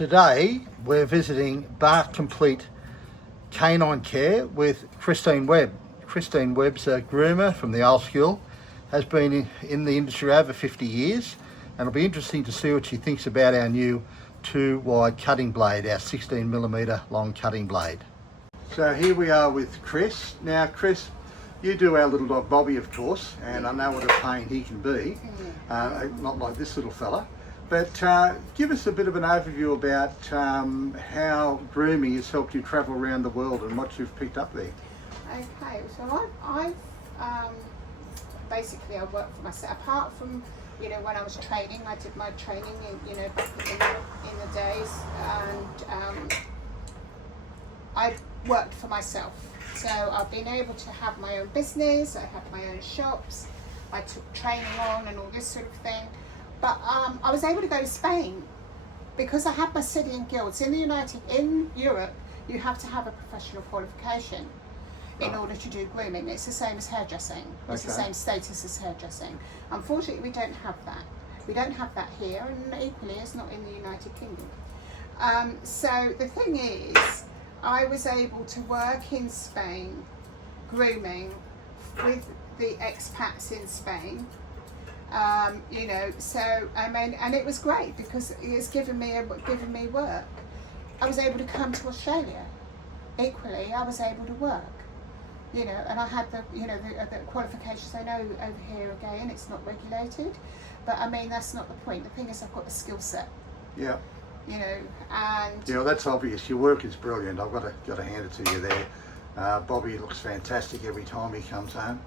Today we're visiting Bar Complete Canine Care with Christine Webb. Christine Webb's a groomer from the old school, has been in the industry over 50 years, and it'll be interesting to see what she thinks about our new 2-wide cutting blade, our 16mm long cutting blade. So here we are with Chris. Now Chris, you do our little dog Bobby, of course, and I know what a pain he can be, not like this little fella. But give us a bit of an overview about how grooming has helped you travel around the world and what you've picked up there. Okay, so I've basically I work for myself. Apart from when I was training, I did my training back in the days, and I worked for myself. So I've been able to have my own business. I have my own shops. I took training on and all this sort of thing. But I was able to go to Spain because I had my city and guilds. In Europe, you have to have a professional qualification in order to do grooming. It's the same as hairdressing. It's the same status as hairdressing. Unfortunately, we don't have that. We don't have that here, and equally, it's not in the United Kingdom. So the thing is, I was able to work in Spain, grooming with the expats in Spain. So I mean, and it was great because it's given me work. I was able to come to Australia. Equally, I was able to work. And I had the qualifications. I know over here again it's not regulated, but I mean that's not the point. The thing is, I've got the skill set. Yeah. And that's obvious. Your work is brilliant. I've got to hand it to you there. Bobby looks fantastic every time he comes home.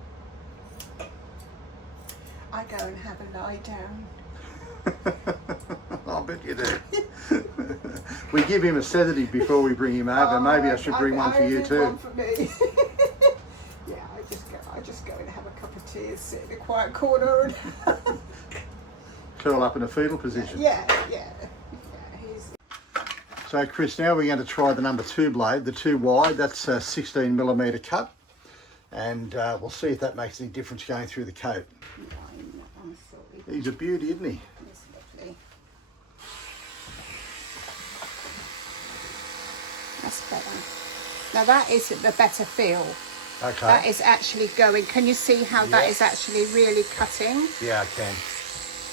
I go and have a lie down. I'll bet you do. We give him a sedative before we bring him over. Maybe I should bring one for you too. One for me. Yeah, I just go and have a cup of tea and sit in a quiet corner and curl up in a fetal position. Yeah. So Chris, now we're going to try the number 2 blade, the 2 wide. That's a 16mm cut, and we'll see if that makes any difference going through the coat. He's a beauty, isn't he? He's lovely. That's better. Now that is the better feel. Okay. That is actually going. Can you see how that is actually really cutting? Yeah, I can.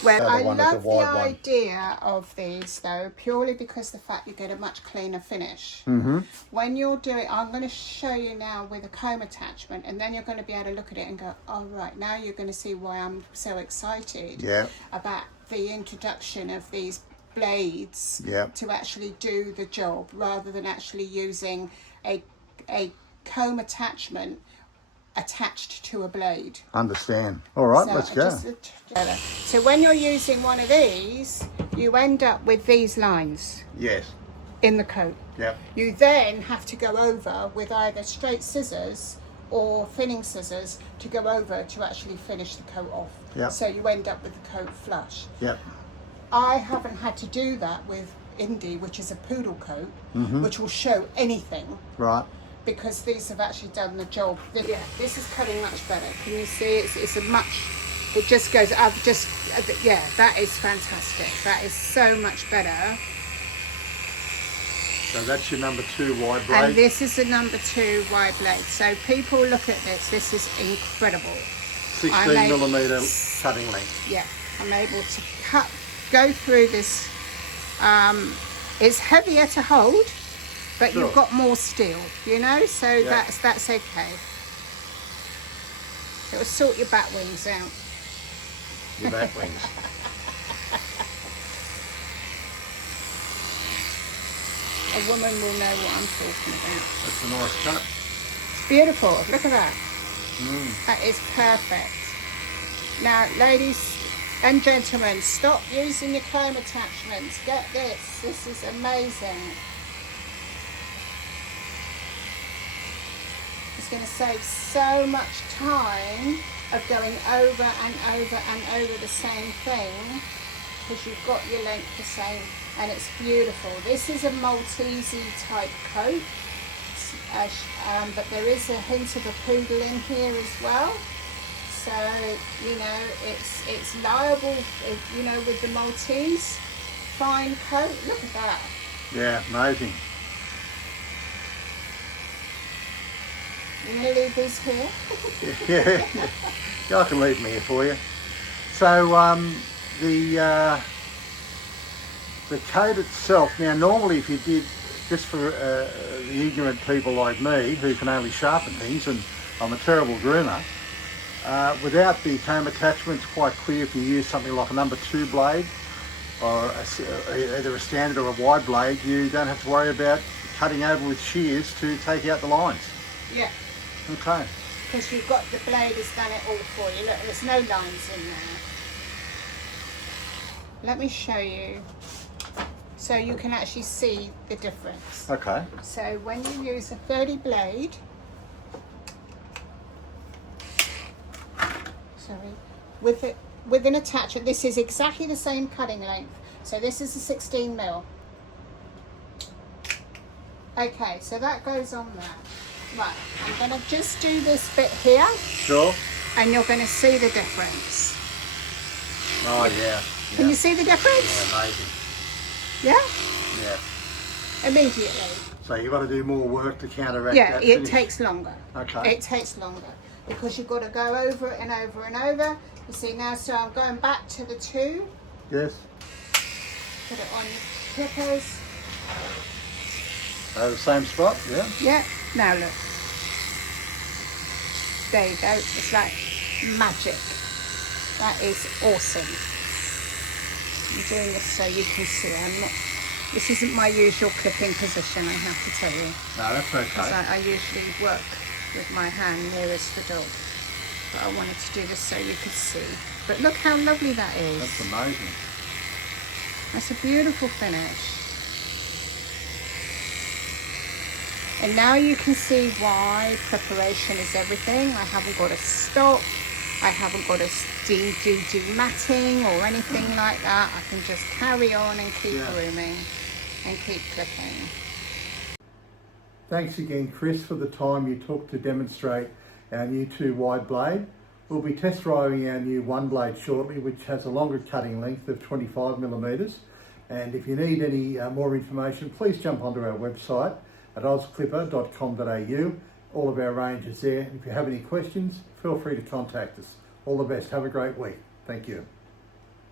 Well, I love the idea of these though, purely because the fact you get a much cleaner finish. Mm-hmm. When you're doing, I'm going to show you now with a comb attachment, and then you're going to be able to look at it and go, oh right, now you're going to see why I'm so excited about the introduction of these blades to actually do the job, rather than actually using a comb attachment attached to a blade. Understand. All right, so let's go. So when you're using one of these, you end up with these lines. Yes. In the coat. Yep. You then have to go over with either straight scissors or thinning scissors to go over to actually finish the coat off. Yep. So you end up with the coat flush. Yep. I haven't had to do that with Indy, which is a poodle coat, which will show anything. Right. Because these have actually done the job. This is cutting much better. Can you see? It's a much. It just goes. That is fantastic. That is so much better. So that's your number 2 wide blade. And this is the number 2 wide blade. So people look at this. This is incredible. 16mm cutting length. Yeah, I'm able to go through this. It's heavier to hold, but you've got more steel, so that's okay. It will sort your bat wings out. Your bat wings. A woman will know what I'm talking about. That's a nice cut. It's beautiful, look at that. That is perfect. Now, ladies and gentlemen, stop using your comb attachments. Get this is amazing. It's going to save so much time of going over and over and over the same thing, because you've got your length the same, and it's beautiful. This is a Maltese type coat, but there is a hint of a poodle in here as well. So, it's liable, with the Maltese fine coat. Look at that. Yeah, amazing. You going to leave these here? Yeah, yeah, I can leave them here for you. So the coat itself, now normally if you did, just for the ignorant people like me who can only sharpen things, and I'm a terrible groomer, without the comb attachment, it's quite clear if you use something like a number 2 blade or either a standard or a wide blade, you don't have to worry about cutting over with shears to take out the lines. Yeah. Okay. Because you've got the blade has done it all for you. Look, there's no lines in there. Let me show you so you can actually see the difference. Okay. So when you use a 30 blade, with an attachment, this is exactly the same cutting length. So this is a 16 mil. Okay, so that goes on there. Right, I'm going to just do this bit here. Sure. And you're going to see the difference. Oh yeah. Can you see the difference? Yeah, amazing. Yeah? Yeah. Immediately. So you've got to do more work to counteract Yeah, that it finish. takes longer. Okay. It takes longer because you've got to go over it and over and over. You see now, so I'm going back to the 2. Yes. Put it on your clippers. The same spot, yeah. Yeah, now look. There you go. It's like magic. That is awesome. I'm doing this so you can see. This isn't my usual clipping position, I have to tell you. No, that's okay. I usually work with my hand nearest the dog. But I wanted to do this so you could see. But look how lovely that is. That's amazing. That's a beautiful finish. And now you can see why preparation is everything. I haven't got to stop. I haven't got to do matting or anything like that. I can just carry on and keep grooming and keep clipping. Thanks again, Chris, for the time you took to demonstrate our new 2 wide blade. We'll be test driving our new 1 blade shortly, which has a longer cutting length of 25 millimeters. And if you need any more information, please jump onto our website at ozclipper.com.au. All of our range is there. If you have any questions, feel free to contact us. All the best. Have a great week. Thank you.